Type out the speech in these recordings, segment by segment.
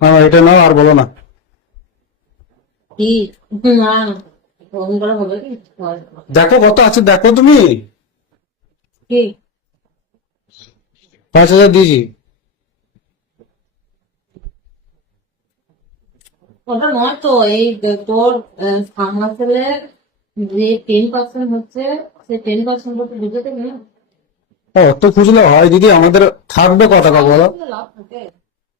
হ্যাঁ এটা নাও আর বলো না। না দেখো কত আছে দেখো তুমি। পাঁচ হাজার দিয়েছি। ওটা নয় তো এই তোর ফার্মাসেলের যে টেন পার্সেন্ট হচ্ছে সে টেন পার্সেন্ট বুঝতে না অত হয় দিদি আমাদের থাকবে কত টাকা বলো? লাভ থাকে। ফার্মাসেল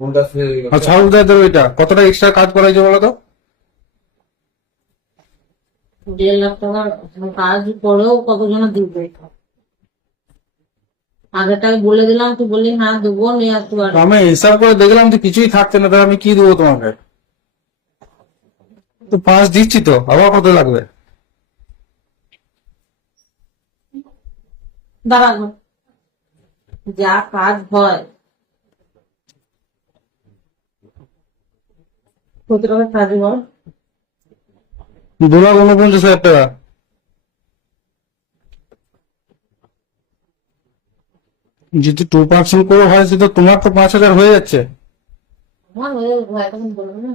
আর ওইটা কতটা এক্সট্রা কাজ করা হয়েছে বলো তো? দেড় লাখ টাকা কাজ করেও কতজন দিবে? আগেরটাকে বলে দিলাম তুই বললি হ্যাঁ দেবো নিয়ে আসতে পারব আমি হিসাব করে দেখলাম যে কিছুই থাকছে না তাহলে আমি কি দেবো তোমাকে? তো পাঁচ দিচ্ছি তো আবার কত লাগবে? দাঁড়ানো যা কাজ হয় কত টাকা কাজ দু লাখ উনপঞ্চাশ হাজার টাকা। যদি টু পার্সেন্ট করে হয় সেটা তোমার তো পাঁচ হাজার হয়ে যাচ্ছে। আমার হয়ে যাবে, এখন বলব না।